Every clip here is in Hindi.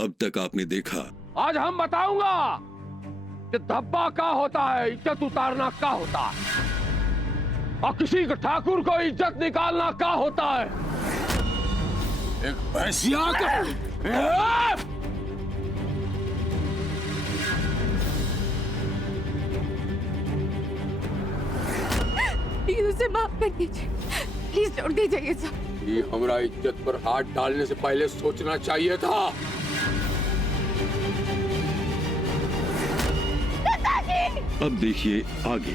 अब तक आपने देखा। आज हम बताऊंगा कि धब्बा क्या होता है, इज्जत उतारना क्या होता है, और किसी के ठाकुर को इज्जत निकालना क्या होता है। एक भैंसिया प्लीज उसे माफ कर दीजिए, प्लीज छोड़ दीजिए ये सब। ये हमारा इज्जत पर हाथ डालने से पहले सोचना चाहिए था। अब देखिए आगे।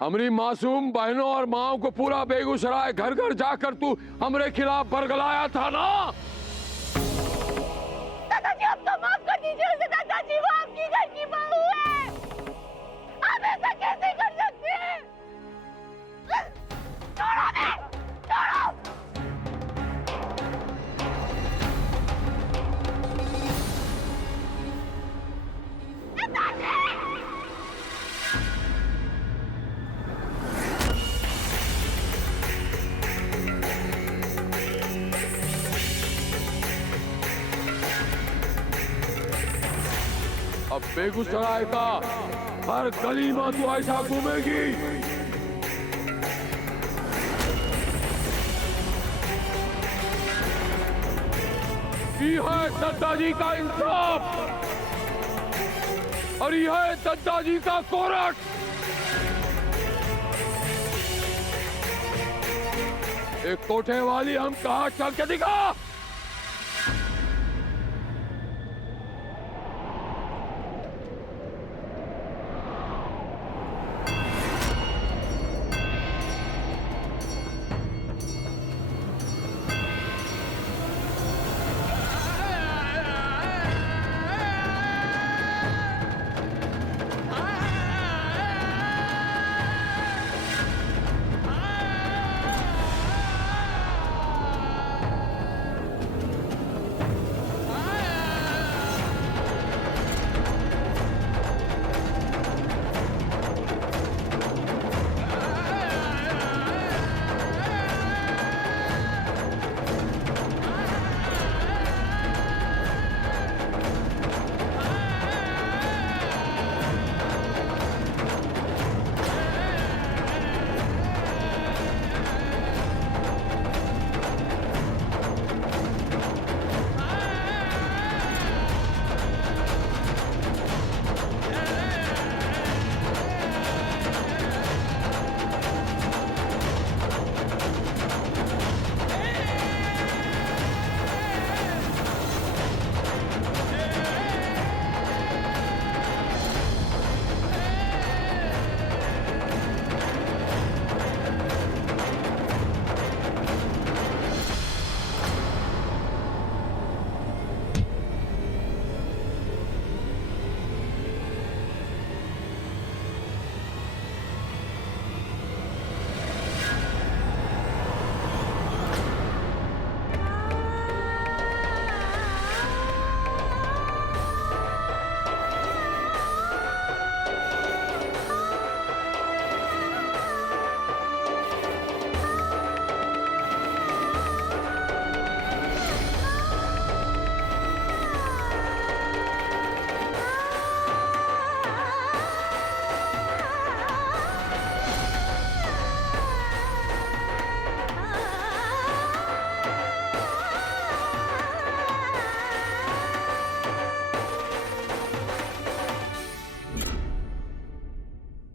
हमारी मासूम बहनों और माओ को पूरा बेगूसराय घर घर जाकर तू हमरे खिलाफ बरगलाया था ना। दादाजी आप तो माफ कर दीजिए उसे। दादाजी वो आपकी घर की बहू है, आप ऐसा कैसे कर सकते हैं? छोड़ो मैं, छोड़ो। अब बेगूसराय का हर गली में तू ऐसा घूमेगी। ये है दद्दाजी का इंसाफ और ये है दद्दाजी का कोरट। एक कोठे वाली हम कहाँ चल के दिखा।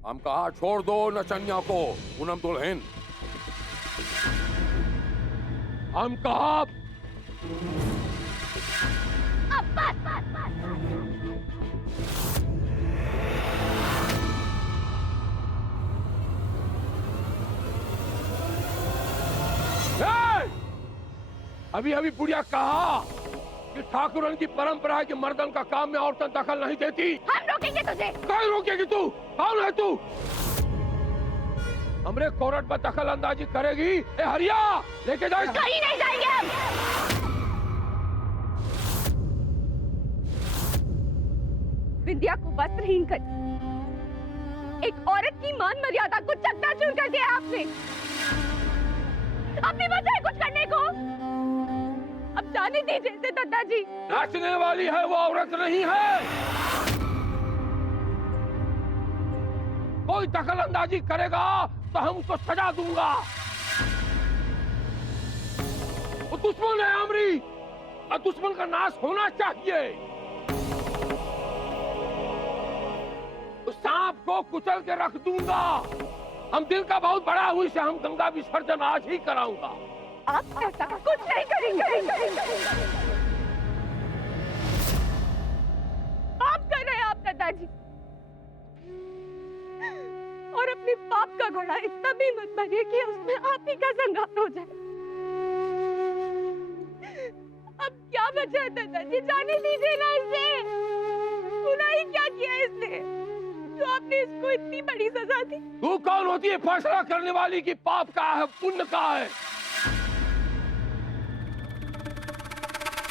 हम कहा छोड़ दो नचनिया को, पूनम दुल्हन। हम कहा अभी अभी बुढ़िया कहा कि ठाकुरन की परंपरा है कि मर्दन का काम में औरतें दखल नहीं देती। हम रोकेंगे तुझे। कौन रोकेगी? तू कौन है? तू हमरे कोर्ट पर दखल अंदाजी करेगी? ए हरिया, लेके जाए। कहीं नहीं जाएंगे हम। विद्या को वस्त्रहीन कर एक औरत की मान मर्यादा को चकनाचूर कर दिया आपने। अपने बचाए कुछ करने को। अब जाने दीजिए इसे दादाजी। नाचने वाली है वो, औरत नहीं है। कोई दखल अंदाजी करेगा तो हम उसको सजा दूंगा। वो दुश्मन है आमरी, और दुश्मन का नाश होना चाहिए। उस सांप को कुचल के रख दूंगा। हम दिल का बहुत बड़ा हूं, इसे हम गंगा विसर्जन आज ही कराऊंगा। आप ऐसा कुछ नहीं करेंगे। आप कर रहे हैं आप दादाजी, और अपने पाप का घोड़ा इतना भी मत भरिए कि उसमें आप ही का संघात हो जाए। अब क्या बचा है दादाजी? जाने दीजिए ना इसे। बुराई क्या किया इसने जो आपने इसको इतनी बड़ी सजा दी? तू कौन होती है फैसला करने वाली कि पाप का है पुण्य का है?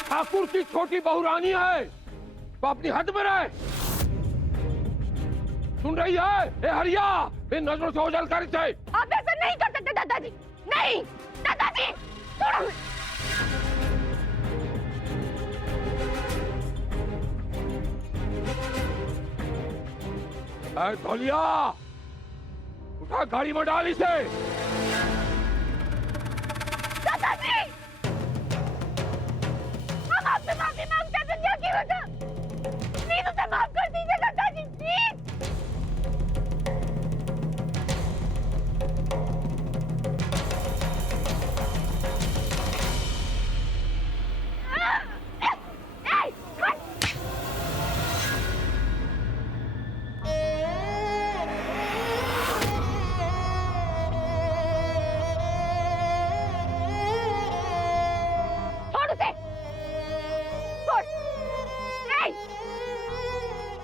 ठाकुर की छोटी बहुरानी है तो अपनी हद में रहे। सुन रही है? ए हरिया, इन नजरों से ओझल कर इसे। आप ऐसा नहीं कर सकते दादाजी। नहीं दादाजी, छोड़ो। धोलिया, उठा गाड़ी में डाल इसे। दादाजी, हम आपसे माफी मांगते हैं विद्या की वजह। प्लीज उसे माफ कर दीजिए दादाजी, प्लीज।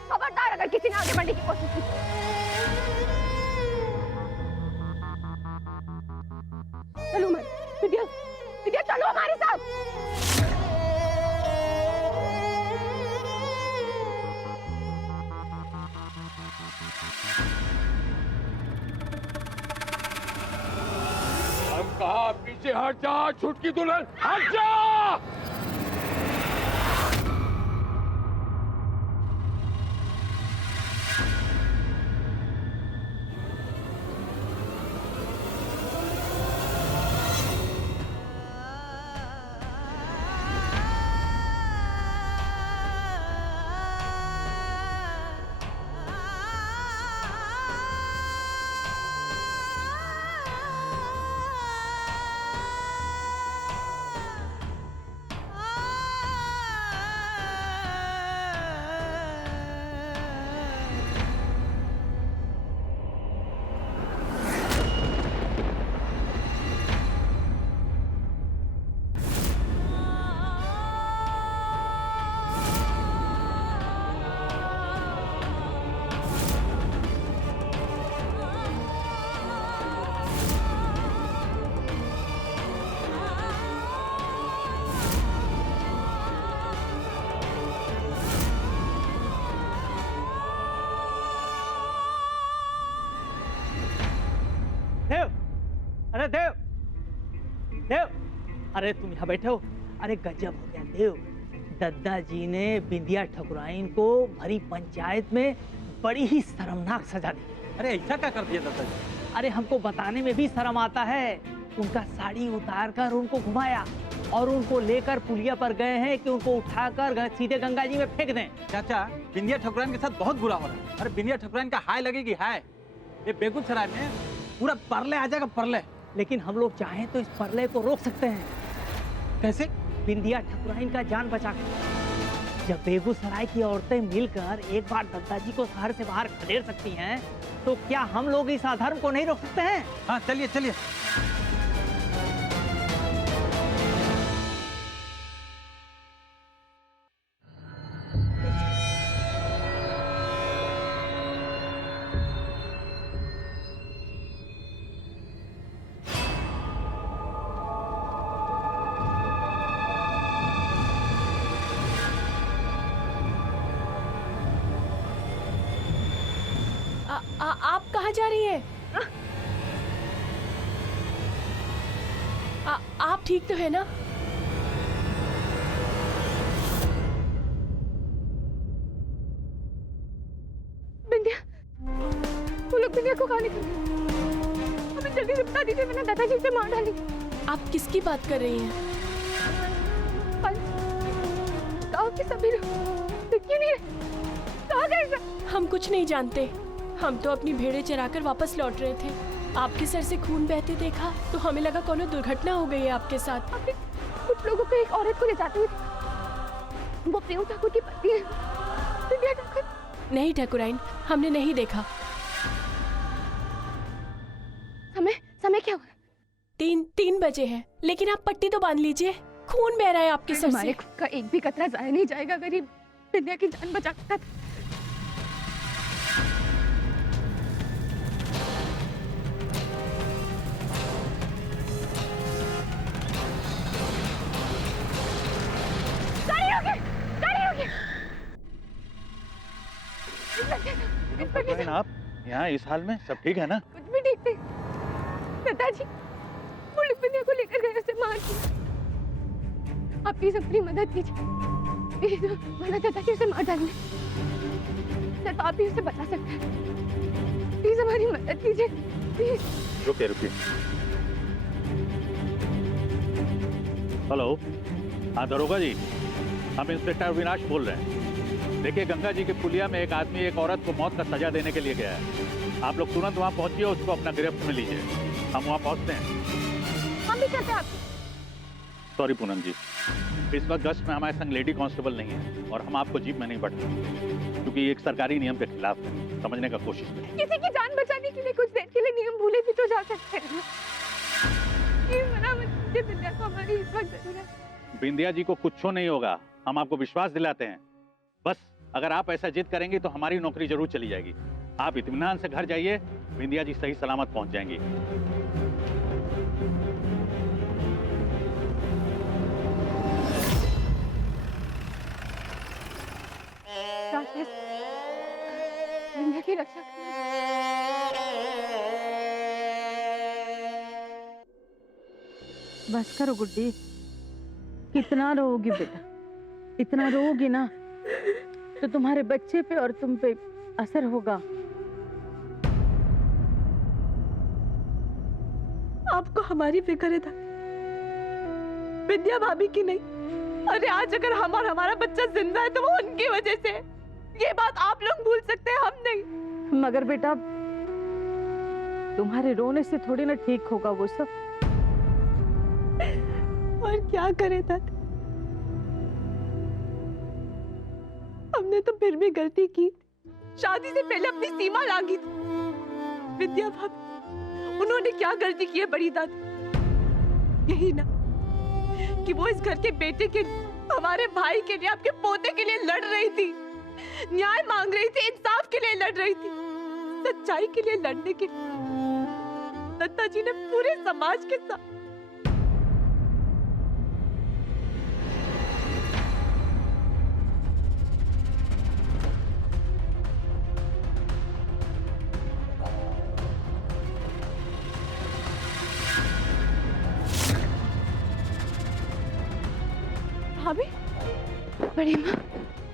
खबरदार अगर किसी ने आगे बढ़ने की कोशिश की। चलो विद्या, विद्या चलो हमारे साथ। हम कहा पीछे हट जा, छुटकी दुल्हन, हट जा। देव, अरे देव, देव, अरे तुम यहाँ बैठे हो? अरे गजब हो गया देव। दद्दा जी ने बिंदिया ठकुराइन को भरी पंचायत में बड़ी ही शर्मनाक सजा दी। अरे ऐसा क्या कर दिया दद्दा जी? अरे हमको बताने में भी शर्म आता है। उनका साड़ी उतार कर उनको घुमाया और उनको लेकर पुलिया पर गए हैं कि उनको उठाकर सीधे गंगा जी में फेंक दें। चाचा, बिंदिया ठकुराइन के साथ बहुत बुरा हो रहा है। अरे बिंदिया ठकुराइन का हाय लगेगी हाय। ये बेगूसराय में पूरा परले आ जाएगा, परले। लेकिन हम लोग चाहें तो इस परले को रोक सकते हैं। कैसे? बिंदिया ठकुराइन का जान बचाकर। जब बेगूसराय की औरतें मिलकर एक बार दद्दा जी को शहर से बाहर खदेड़ सकती हैं, तो क्या हम लोग इस अधर्म को नहीं रोक सकते हैं? हाँ चलिए चलिए। आप कहाँ जा रही हैं? आप ठीक तो है ना? बिंदिया, वो लोग बिंदिया को कहाँ निकल गए? हमें जल्दी से बता दीजिए, वरना दादाजी से मार डालेंगे। आप किसकी बात कर रही हैं? गाँव के सभी लोग क्यों नहीं रहे? कहाँ गए सब? हम कुछ नहीं जानते। हम तो अपनी भेड़ें चराकर वापस लौट रहे थे। आपके सर से खून बहते देखा तो हमें लगा कोनो दुर्घटना हो गई है आपके साथ। कुछ लोगों को एक औरत को ले जाते हुए, वो प्रेम ठाकुर की पत्नी है। बिंदिया ठाकुर? नहीं ठाकुराइन, हमने नहीं देखा। समय क्या हुआ? 3 बजे है, लेकिन आप पट्टी तो बांध लीजिए, खून बह रहा है आपके सर से। का एक भी कतरा जाया नहीं जाएगा अगर ये बिंदिया की जान बचा सकता। आप यहाँ इस हाल में सब ठीक है ना? कुछ भी ठीक नहीं। दादाजी वो लोग बिंदिया को लेकर गए, उसे मार दिया। आप प्लीज अपनी मदद कीजिए, वरना दादाजी उसे मार डालेंगे। सिर्फ आप ही उसे बचा सकते हैं। प्लीज हमारी मदद कीजिए, प्लीज। रुकिए। हेलो, हाँ दरोगा जी, हम इंस्पेक्टर अविनाश बोल रहे हैं। देखिए, गंगा जी के पुलिया में एक आदमी एक औरत को मौत का सजा देने के लिए गया है। आप लोग तुरंत वहाँ पहुंचिए, उसको अपना गिरफ्त में लीजिए। हम वहाँ पहुँचते हैं। हम भी चलते हैं। सॉरी पूनम जी, इस वक्त गश्त में हमारे संग लेडी कांस्टेबल नहीं है और हम आपको जीप में नहीं बैठते, क्योंकि ये एक सरकारी नियम के खिलाफ है। समझने का कोशिश करें। किसी की जान बचाने के लिए कुछ देर के लिए नियम भूले भी तो जा सकते हैं। बिंदिया को हमारी इस वक्त जरूरत है। बिंदिया जी को कुछ नहीं होगा, हम आपको विश्वास दिलाते हैं। बस अगर आप ऐसा जिद करेंगी तो हमारी नौकरी जरूर चली जाएगी। आप इत्मीनान से घर जाइए, बिंदिया जी सही सलामत पहुंच जाएंगी। बिंदिया की रक्षा बस करो गुड्डी, कितना रोओगी बेटा? इतना रोओगी ना तो तुम्हारे बच्चे पे और तुम पे असर होगा। आपको हमारी फिक्र है विद्या भाभी की नहीं। अरे आज अगर हम और हमारा बच्चा जिंदा है तो वो उनकी वजह से। ये बात आप लोग भूल सकते हैं, हम नहीं। मगर बेटा, तुम्हारे रोने से थोड़ी ना ठीक होगा वो सब। और क्या करे दादी, हमने तो फिर भी गलती की। शादी से पहले अपनी सीमा लांघी थी। विद्या भाभी, उन्होंने क्या गलती की है बड़ी दादी? यही ना कि वो इस घर के बेटे के, हमारे भाई के लिए, आपके पोते के लिए लड़ रही थी, न्याय मांग रही थी, इंसाफ के लिए लड़ रही थी, सच्चाई के लिए लड़ने के दत्ता जी ने पूरे समाज के साथ भाभी, बड़ी अम्मा,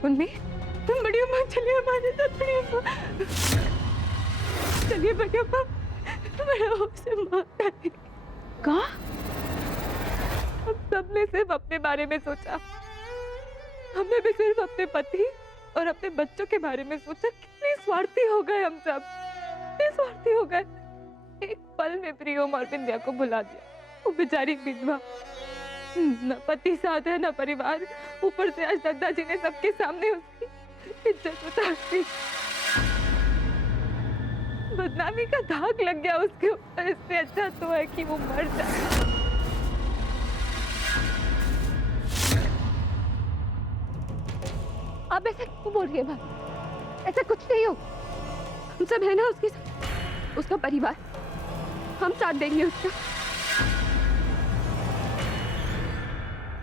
उनमें तुम बड़ी अम्मा चलिए हमारे साथ। बड़ी अम्मा चलिए, बड़ी अम्मा बड़ा से मार कहा? हम सबने सिर्फ अपने बारे में सोचा। हमने भी सिर्फ अपने पति और अपने बच्चों के बारे में सोचा। कितने स्वार्थी हो गए हम सब, कितने स्वार्थी हो गए। एक पल में प्रियम और बिंदिया को भुला दिया। वो बेचारी विधवा, न पति साथ है न परिवार, ऊपर से आज दादाजी ने सबके सामने उसकी इज्जत उतार दी। बदनामी का दाग लग गया उसके ऊपर। इससे अच्छा तो है कि वो मर जाए। आप ऐसा क्यों बोल रही है बात? ऐसा कुछ नहीं हो। हम सब है ना उसके साथ, उसका परिवार, हम साथ देंगे उसका,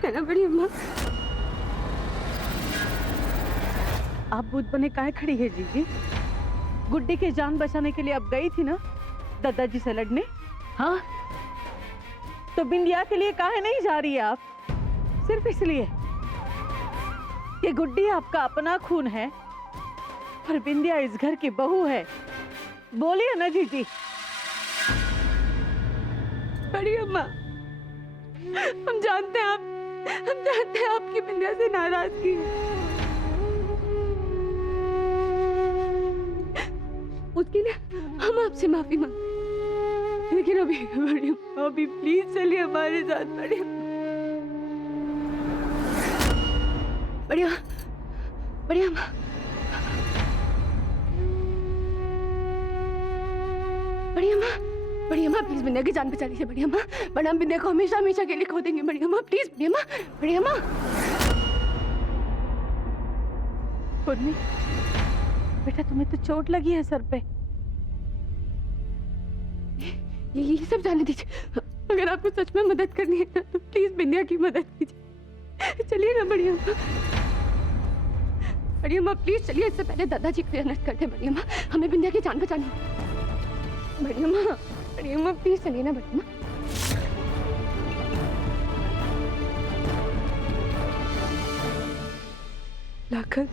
है ना बड़ी अम्मा? आप भूत बने काहे खड़ी है जीजी? गुड्डी की जान बचाने के लिए अब गई थी ना दादाजी से लड़ने? हाँ, तो बिंदिया के लिए काहे नहीं जा रही है आप? सिर्फ इसलिए कि गुड्डी आपका अपना खून है और बिंदिया इस घर की बहू है। बोलिए ना जीजी। बड़ी अम्मा, हम जानते हैं आपकी बिंदिया से नाराजगी है। उसके लिए हम आपसे माफी मांगते, लेकिन अभी बड़ी अम्मा, अभी प्लीज चलिए हमारे साथ। बड़ी बढ़िया बढ़िया बढ़िया माँ, बढ़िया माँ प्लीज बिंदिया की जान बचा लीजिए। बढ़िया माँ, बड़ा हम बिंदिया को हमेशा हमेशा के लिए खो देंगे। बढ़िया माँ प्लीज, बढ़िया माँ, बढ़िया माँ। पूर्णी बेटा, तुम्हें तो चोट लगी है सर पे। ये सब जाने दीजिए। अगर आपको सच में मदद करनी है ना, तो प्लीज बिंदिया की मदद कीजिए। चलिए ना बढ़िया माँ, बढ़िया माँ प्लीज चलिए। इससे पहले दादाजी को नष्ट करते। बढ़िया माँ, हमें बिंदिया की जान बचानी है। बढ़िया माँ प्लीज चलिए ना। बढ़िया माँ, लाखन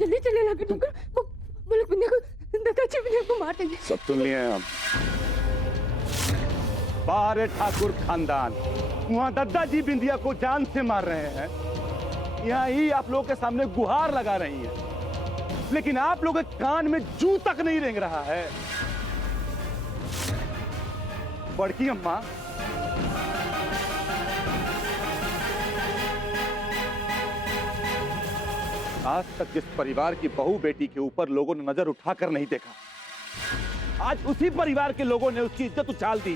जल्दी चलिए लाखन, वो लोग बिंदिया को, दादाजी बिंदिया को मार देंगे। सब सुन लिए हम। बाहर है ठाकुर खानदान, वहाँ दादाजी बिंदिया को जान से मार रहे हैं। यहाँ ही आप लोगों के सामने गुहार लगा रही हैं, लेकिन आप लोगों के कान में जू तक नहीं रेंग रहा है। बड़की अम्मा, आज तक जिस परिवार की बहू बेटी के ऊपर लोगों ने नजर उठाकर नहीं देखा, आज उसी परिवार के लोगों ने उसकी इज्जत उछाल दी।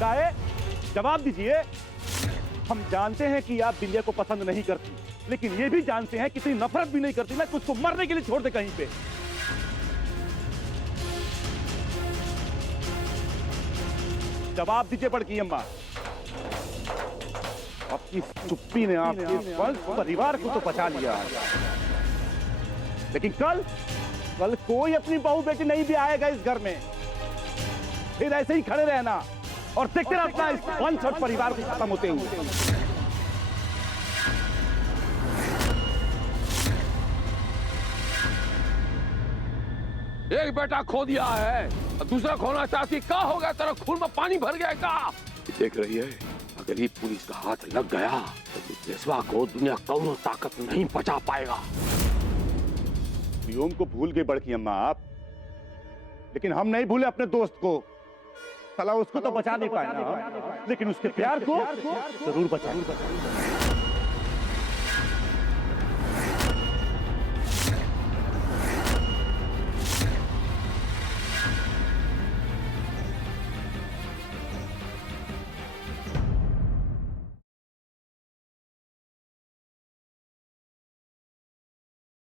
काहे? जवाब दीजिए। हम जानते हैं कि आप बिंदिया को पसंद नहीं करती, लेकिन ये भी जानते हैं कि इतनी नफरत भी नहीं करती ना कि उसको मरने के लिए छोड़ दे कहीं पे। जवाब दीजिए बड़की अम्मा। आपकी चुप्पी ने आपके परिवार को तो बचा लिया, लेकिन कल कोई अपनी बहू बेटी नहीं भी आएगा इस घर में। फिर ऐसे ही खड़े रहना और देखते रहना इस वंश और परिवार को खत्म होते हुए। एक बेटा खो दिया है, दूसरा खोना चाहती। क्या हो गया? तेरा खून में पानी भर गया क्या? देख रही है, अगर ये पुलिस का हाथ लग गया तो पेशवा को दुनिया कौनो ताकत नहीं बचा पाएगा। व्योम को भूल गए बड़की अम्मा आप, लेकिन हम नहीं भूले अपने दोस्त को। साला उसको तो बचा नहीं पाए ना, लेकिन उसके प्यार को जरूर बचा।